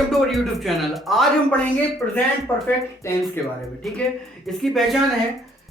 Welcome to our YouTube channel. आज हम पढ़ेंगे प्रेजेंट परफेक्ट टेंस के बारे में। ठीक है, इसकी पहचान है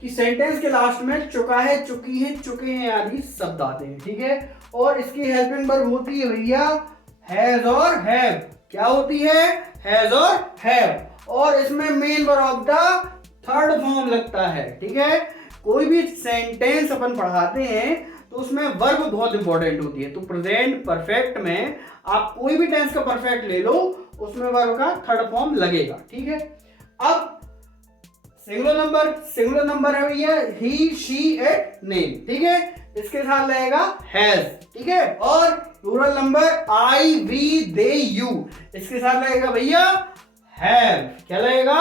कि सेंटेंस के लास्ट में चुका है, चुकी है, चुके हैं आदि शब्द आते हैं। ठीक है, और इसकी हेल्पिंग वर्ब होती है भैया हैज और हैव। क्या होती है? हैज और हैव। और इसमें main verb of the third form लगता है। ठीक है, कोई भी सेंटेंस अपन पढ़ाते हैं तो उसमें वर्ब बहुत इंपॉर्टेंट होती है। तो प्रेजेंट परफेक्ट में आप कोई भी टेंस का परफेक्ट ले लो, उसमें वर्ब का थर्ड फॉर्म लगेगा। ठीक है, अब सिंगुलर नंबर है भैया ही, शी, इट, नेम। ठीक है, इसके साथ लगेगा हैज। ठीक है, और plural number I, we, they, you, इसके साथ लगेगा भैया हैव। क्या लगेगा?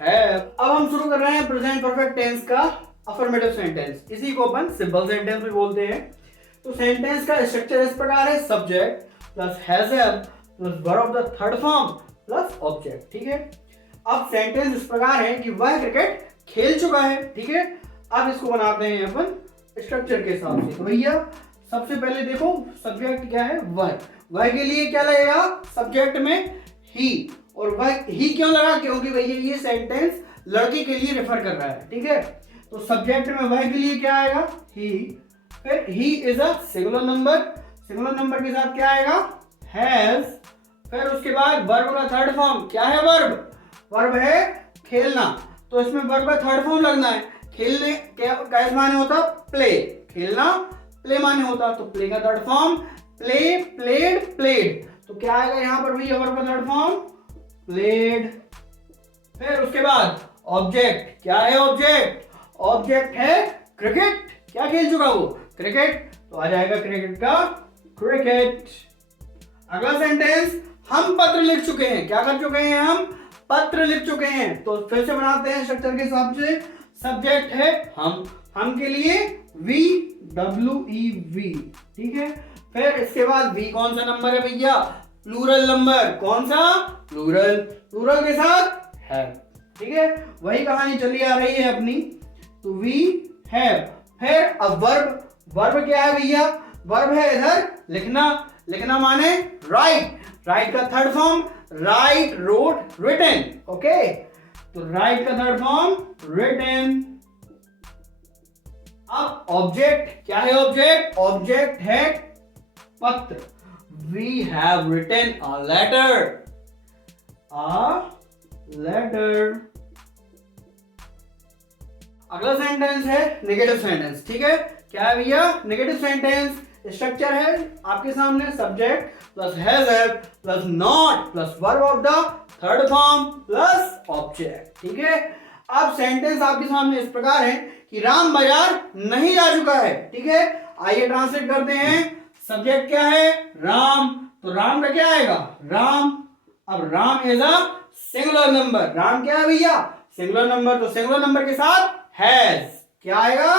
हैव। अब हम शुरू कर रहे हैं प्रेजेंट परफेक्ट टेंस का अफर्मेटिव सेंटेंस। इसी को अपन सिंपल सेंटेंस भी बोलते हैं। तो सेंटेंस का स्ट्रक्चर इस प्रकार है: subject plus has have plus verb of the third form plus object. ठीक है, अब सेंटेंस इस प्रकार है कि वह क्रिकेट खेल चुका है। ठीक है, अब इसको बनाते हैं अपन स्ट्रक्चर के हिसाब से। तो भैया सबसे पहले देखो सब्जेक्ट क्या है? वह के लिए क्या लगेगा? सब्जेक्ट में ही। और वह ही क्यों लगा? क्योंकि भैया ये सेंटेंस लड़के के लिए रेफर कर रहा है। ठीक है, तो सब्जेक्ट में वह के लिए क्या आएगा? ही। फिर he is a singular number के साथ क्या आएगा? हैज। फिर उसके बाद वर्ब का थर्ड फॉर्म क्या है? वर्ब है खेलना। तो इसमें वर्ब का थर्ड फॉर्म लगना है। खेलने क्या माने होता? प्ले। खेलना प्ले माने होता, तो प्ले का third form play, played, played. तो क्या आएगा यहां पर भैया? वर्ब का थर्ड फॉर्म प्लेड। फिर उसके बाद ऑब्जेक्ट। क्या है ऑब्जेक्ट? ऑब्जेक्ट है क्रिकेट। क्या खेल चुका वो? क्रिकेट। तो आ जाएगा क्रिकेट का क्रिकेट। अगला सेंटेंस, हम पत्र लिख चुके हैं। क्या कर चुके हैं? हम पत्र लिख चुके हैं। तो फिर से बनाते हैं स्ट्रक्चर के हिसाब से। सब्जेक्ट है हम के लिए वी, WEV। ठीक है, फिर इसके बाद वी कौन सा नंबर है भैया? Plural number. कौन सा? प्लूरल के साथ है। ठीक है, वही कहानी चली आ रही है अपनी। तो वी हैव। फिर अब वर्ब क्या है भैया? वर्ब है इधर लिखना माने राइट का third form write, wrote, written. Okay, तो राइट का थर्ड फॉर्म रिटन। अब ऑब्जेक्ट क्या है? ऑब्जेक्ट है पत्र। We have written a letter. अगला सेंटेंस है नेगेटिव सेंटेंस। ठीक है, क्या है भैया? नेगेटिव सेंटेंस स्ट्रक्चर है आपके सामने: subject plus has have plus not plus verb of the third form plus object. ठीक है, अब सेंटेंस आपके सामने इस प्रकार है कि राम बाजार नहीं जा चुका है। ठीक है, आइए ट्रांसलेट करते हैं। सब्जेक्ट क्या है? राम। तो राम का क्या आएगा? राम। अब Ram is a singular number. Ram क्या है भैया? Singular number. तो सिंगुलर नंबर के साथ हैज। क्या आएगा?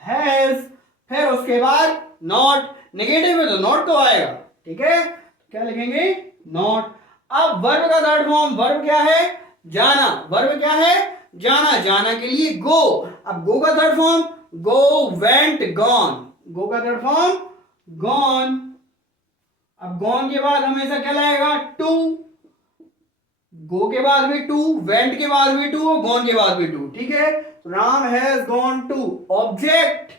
हैज। फिर उसके बाद नॉट। नेगेटिव है तो नॉट तो आएगा। ठीक है, क्या लिखेंगे? नॉट। अब वर्ब का थर्ड फॉर्म वर्ब क्या है? जाना। वर्ब क्या है? जाना के लिए गो। अब गो का थर्ड फॉर्म गो, वेंट, गॉन। गो का थर्ड फॉर्म गॉन। अब गॉन के बाद हमेशा क्या लगेगा? टू। गो के बाद भी टू, वेंट के बाद भी टू, गॉन के बाद भी टू। ठीक है, Ram has gone to. Object.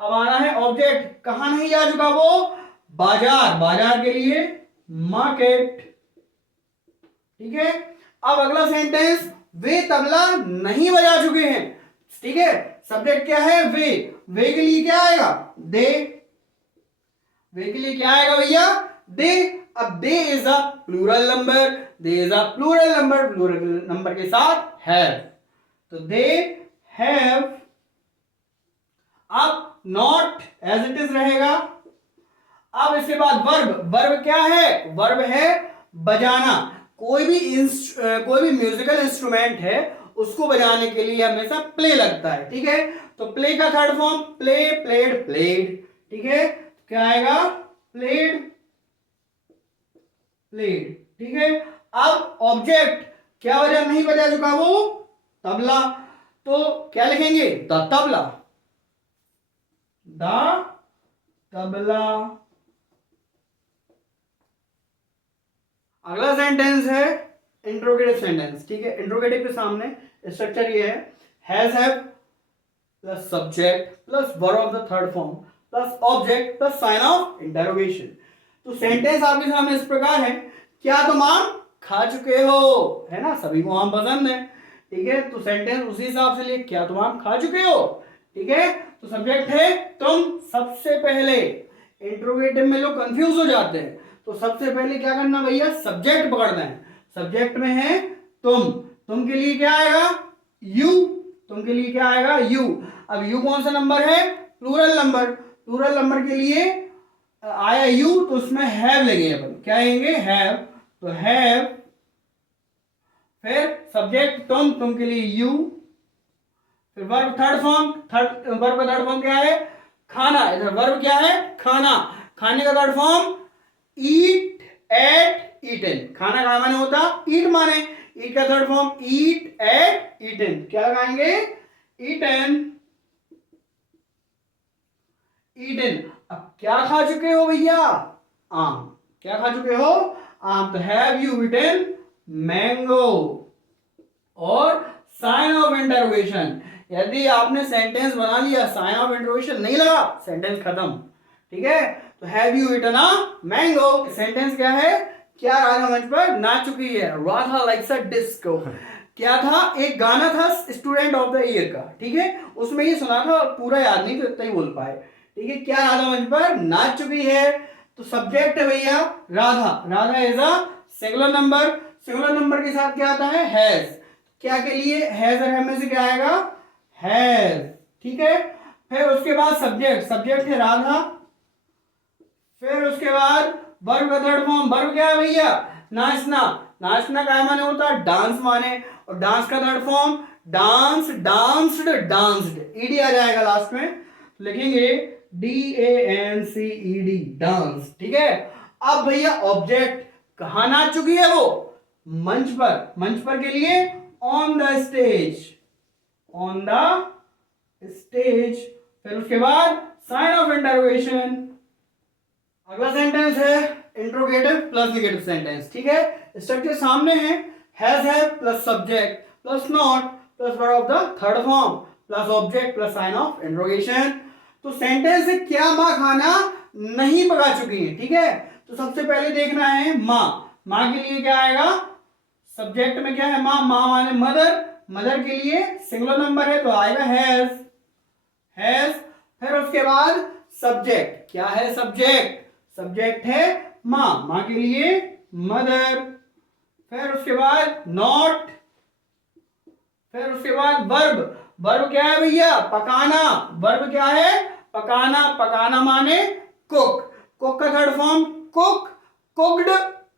अब आना है ऑब्जेक्ट। कहां नहीं जा चुका वो? बाजार के लिए मार्केट। ठीक है, अब अगला सेंटेंस, वे तबला नहीं बजा चुके हैं। ठीक है, सब्जेक्ट क्या है? वे के लिए क्या आएगा? दे। वे के लिए क्या आएगा भैया? दे। अब दे इज अ प्लूरल नंबर के साथ हैव। तो दे हैव। अब नॉट एज इट इज रहेगा। अब इसके बाद वर्ब क्या है? वर्ब है बजाना। कोई भी म्यूजिकल इंस्ट्रूमेंट है उसको बजाने के लिए हमेशा प्ले लगता है। ठीक है, तो प्ले का third form play, played, played. ठीक है, क्या आएगा? प्लेड। ठीक है, अब ऑब्जेक्ट क्या वजह नहीं बजा चुका वो? तबला। तो क्या लिखेंगे? द तबला। अगला सेंटेंस है इंट्रोगेटिव सेंटेंस, ठीक है। इंट्रोगेटिव के सामने स्ट्रक्चर ये है, has have plus subject plus verb of the third form plus object plus sign of interrogation. तो सेंटेंस आपके सामने इस प्रकार है, क्या तुम आम खा चुके हो, है ना, सभी को आम पसंद है, ठीक है। तो सेंटेंस उसी हिसाब से लिए, क्या तुम आम खा चुके हो, ठीक है। तो सब्जेक्ट है तुम। सबसे पहले इंट्रोगेटिव में लोग कंफ्यूज हो जाते हैं, तो सबसे पहले क्या करना भैया, सब्जेक्ट पकड़ना है। सब्जेक्ट में है तुम के लिए क्या आएगा, यू, तुम के लिए क्या आएगा, यू। अब यू कौन सा नंबर है, प्लूरल नंबर। प्लूरल नंबर के लिए आया यू, तो उसमें हैव लेंगे अपन, क्या लेंगे, हैव। तो हैव, फिर सब्जेक्ट तुम के लिए यू, फिर वर्ब थर्ड फॉर्म, वर्ब का थर्ड फॉर्म क्या है, खाना। इधर वर्ब क्या है, खाना। खाने का थर्ड फॉर्म ईट, एट, ईटन। खाना का माने होता ईट माने, ईट का थर्ड फॉर्म ईट, एट, ईटन। क्या लगाएंगे, ईटन, ईटन। अब क्या खा चुके हो भैया, आम। क्या खा चुके हो, आम। तो हैव यू ईटन मैंगो। और साइन ऑफ इंटरोगेशन, यदि आपने सेंटेंस बना लिया, साइन ऑफ इंटरोगेशन नहीं लगा, सेंटेंस खत्म, ठीक है। तो have you eaten a mango. Sentence क्या है, क्या राधा मंच पर नाच चुकी है, राधा लाइक्स अ डिस्को। क्या था, एक गाना था स्टूडेंट ऑफ द ईयर का, ठीक है, उसमें ये सुना था, पूरा याद नहीं तो इतना ही बोल पाए, ठीक है। क्या राधा मंच पर नाच चुकी है, तो सब्जेक्ट है भैया Radha. Radha is a singular number. Singular number के साथ क्या आता है, हैज। क्या के लिए, हैज और हैव में से क्या आएगा, हैज, ठीक है। फिर उसके बाद सब्जेक्ट, सब्जेक्ट है राधा। फिर उसके बाद वर्ब का थर्ड फॉर्म, वर्ब क्या है भैया, नाचना। नाचना का माने होता है डांस माने, और डांस का third form dance, danced, danced, ED आ जाएगा लास्ट में, लिखेंगे DANCED, डांस, ठीक है। अब भैया ऑब्जेक्ट, कहां नाच चुकी है वो, मंच पर। मंच पर के लिए on the stage, on the stage. फिर उसके बाद साइन ऑफ इंटरोगेशन। अगला सेंटेंस है इंट्रोगेटिव प्लस नेगेटिव सेंटेंस, ठीक है। स्ट्रक्चर सामने है, has have plus subject plus not plus verb of the third form plus object plus sign of interrogation. तो सेंटेंस है, क्या माँ खाना नहीं पका चुकी है, ठीक है। तो सबसे पहले देखना है माँ। माँ के लिए क्या आएगा, सब्जेक्ट में क्या है, माँ। माँ माने मदर। मदर के लिए सिंगुलर नंबर है तो आएगा हैज, हैज। फिर उसके बाद सब्जेक्ट, क्या है सब्जेक्ट, सब्जेक्ट है माँ। माँ के लिए मदर। फिर उसके बाद नॉट। फिर उसके बाद वर्ब। वर्ब क्या है भैया, पकाना। वर्ब क्या है, पकाना। पकाना माने कुक। कुक का third form cook, cooked,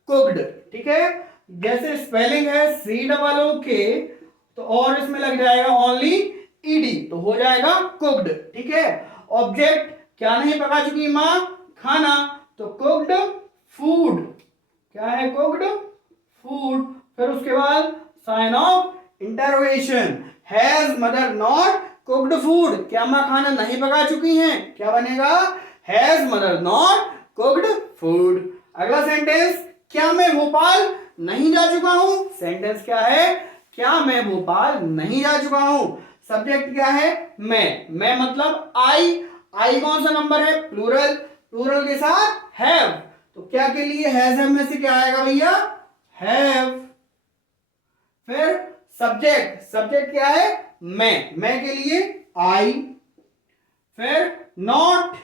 cooked, ठीक है। जैसे स्पेलिंग है COOK, तो और इसमें लग जाएगा ओनली ED, तो हो जाएगा कुक्ड, ठीक है। ऑब्जेक्ट, क्या नहीं पका चुकी माँ, खाना, तो कुक्ड फूड। क्या है, कुक्ड फूड। फिर उसके बाद sign of interrogation, has mother not cooked food. क्या माँ खाना नहीं पका चुकी हैं, क्या बनेगा, has mother not cooked food. अगला सेंटेंस, क्या मैं भोपाल नहीं जा चुका हूं। सेंटेंस क्या है, क्या मैं भोपाल नहीं जा चुका हूं। सब्जेक्ट क्या है, मैं मतलब आई। आई कौन सा नंबर है, प्लूरल। प्लूरल के साथ हैव, तो क्या के लिए, हैज हैव में से क्या आएगा भैया, हैव। फिर सब्जेक्ट, सब्जेक्ट क्या है, मैं के लिए आई। फिर नॉट।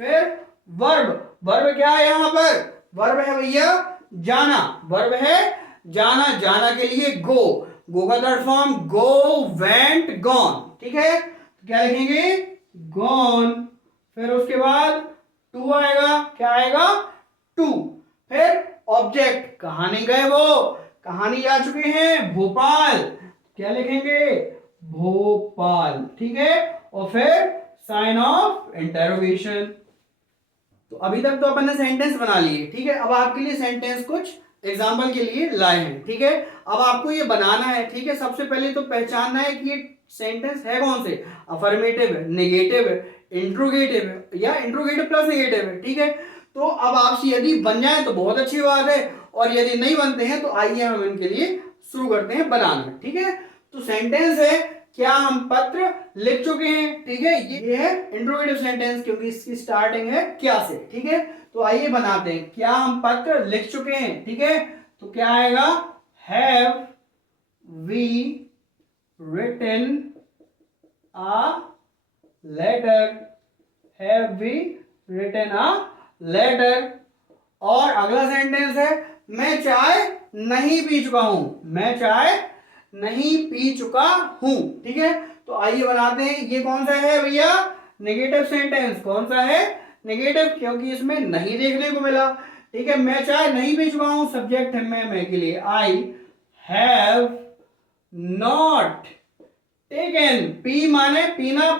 फिर वर्ब, वर्ब क्या है यहां पर, वर्ब है भैया जाना। वर्ब है जाना, जाना के लिए गो। गो का थर्ड फॉर्म गो, वेंट, गॉन, ठीक है। तो क्या लिखेंगे, गॉन। फिर उसके बाद टू आएगा, क्या आएगा, टू। फिर ऑब्जेक्ट, कहां नहीं गए वो, कहां नहीं जा चुके हैं, भोपाल, क्या लिखेंगे, भोपाल, ठीक है। और फिर साइन ऑफ इंटरोगेशन। तो अभी तक तो अपन ने सेंटेंस बना लिए, ठीक है। अब आपके लिए सेंटेंस कुछ एग्जाम्पल के लिए लाए हैं, ठीक है। अब आपको ये बनाना है, ठीक है। सबसे पहले तो पहचानना है कि ये सेंटेंस है कौन से, अफर्मेटिव है, नेगेटिव है, इंट्रोगेटिव है या इंट्रोगेटिव प्लस नेगेटिव है, ठीक है। तो अब आपसे यदि बन जाए तो बहुत अच्छी बात है, और यदि नहीं बनते हैं तो आइए हम इनके लिए शुरू करते हैं बनाना। ठीक है, तो सेंटेंस है क्या हम पत्र लिख चुके हैं। ठीक है, ये है इंट्रोगेटिव सेंटेंस क्योंकि इसकी स्टार्टिंग है क्या से। ठीक है, तो आइए बनाते हैं क्या हम पत्र लिख चुके हैं। ठीक है, तो क्या आएगा, have we written a letter, have we written a letter. और अगला सेंटेंस है मैं चाय नहीं पी चुका हूं, मैं चाय नहीं पी चुका हूं। ठीक है, तो आइए बनाते हैं। ये कौन सा है भैया, नेगेटिव सेंटेंस। कौन सा है, नेगेटिव, क्योंकि इसमें नहीं देखने को मिला। ठीक है, मैं चाय नहीं पी चुका हूं, सब्जेक्ट है मैं के लिए, आई हैव नॉट टेकन, पी माने पीना,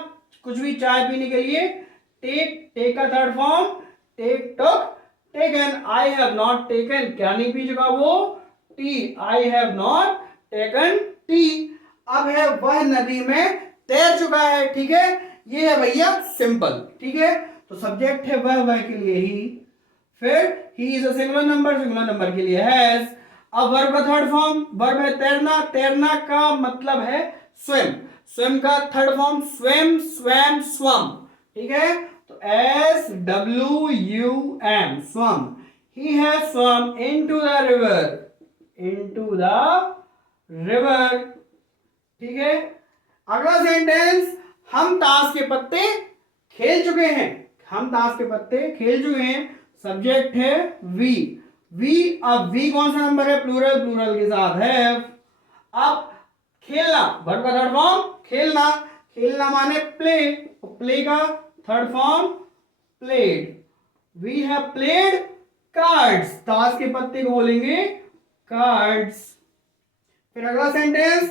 कुछ भी चाय पीने के लिए, टेक का third form take, took, taken. I have not taken, क्या नहीं पी चुका वो, tea, I have not taken tea. अब है वह नदी में तैर चुका है। ठीक है, ये है भैया सिंपल। ठीक है, तो सब्जेक्ट है वह के लिए ही, फिर he is a singular number के लिए हैज। अब वर्ब का थर्ड फॉर्म, वर्ब है तैरना, तैरना का मतलब है स्विम, स्विम का थर्ड फॉर्म स्विम, स्वैम, स्वम। ठीक है, तो SWUM, swum, he has swum into the river, into the river। ठीक है, अगला सेंटेंस हम ताश के पत्ते खेल चुके हैं, हम ताश के पत्ते खेल चुके हैं, सब्जेक्ट है वी, अब वी कौन सा नंबर है, प्लूरल के साथ है। अब खेलना, वर्ब का थर्ड फॉर्म खेलना, खेलना माने प्ले, प्ले का third form played, we have played cards, ताश के पत्ते को बोलेंगे कार्ड्स। फिर अगला सेंटेंस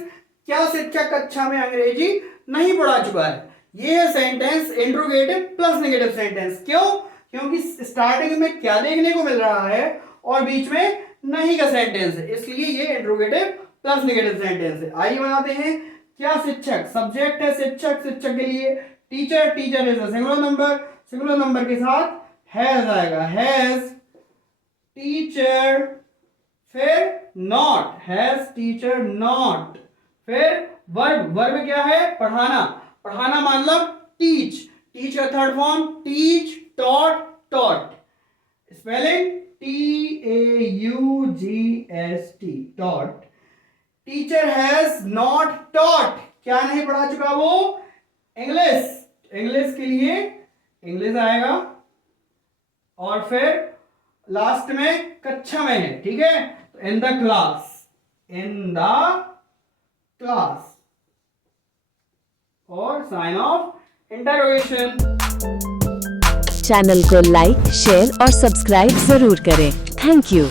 क्या शिक्षक कक्षा में अंग्रेजी नहीं पढ़ा चुका है। ये है sentence interrogative plus negative sentence. क्यों, क्योंकि स्टार्टिंग में क्या देखने को मिल रहा है और बीच में नहीं का सेंटेंस है, इसलिए ये इंट्रोगेटिव प्लस नेगेटिव सेंटेंस है। आइए बनाते हैं क्या शिक्षक, सब्जेक्ट है शिक्षक, शिक्षक के लिए teacher, teacher is a singular number के साथ हैज आएगा, हैज टीचर, फिर नॉट, हैज टीचर नॉट, फिर वर्ब क्या है, पढ़ाना, पढ़ाना मतलब टीच, टीच का third form teach, taught, taught, spelling TAUGST, taught. Teacher has not taught, क्या नहीं पढ़ा चुका वो, इंग्लिश, इंग्लिश के लिए इंग्लिश आएगा, और फिर लास्ट में कक्षा में है। ठीक है, तो in the class, in the class, और साइन ऑफ इंटरोगेशन। चैनल को लाइक, शेयर और सब्सक्राइब जरूर करें। Thank you.